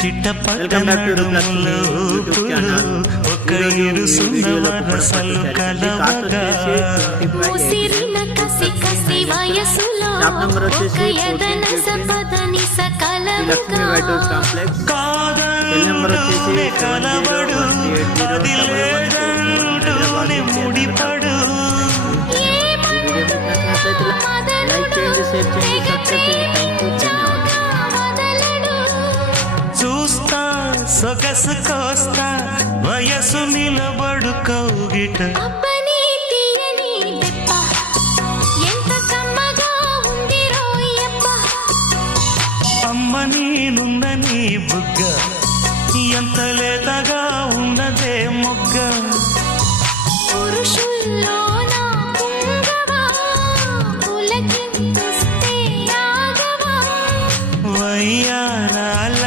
చిట్టపట్టణంలో ఒక ఇరుసున్న వరసలు కలవగా ముసిరిన కసి కసి వయసులో ఒక ఎదన సపదని సకలముగా కాదంటూనే కలబడు అది లేదంటూనే ముడిపడు చూస్తా సొగసు కోస్తా వయసు నిలబడు కౌగిట అబ్బని తీయని దెప్ప ఎంత కమ్మగా ఉంది రోయప్ప అమ్మ నేనున్న నీ బుగ్గ ఎంత లేదా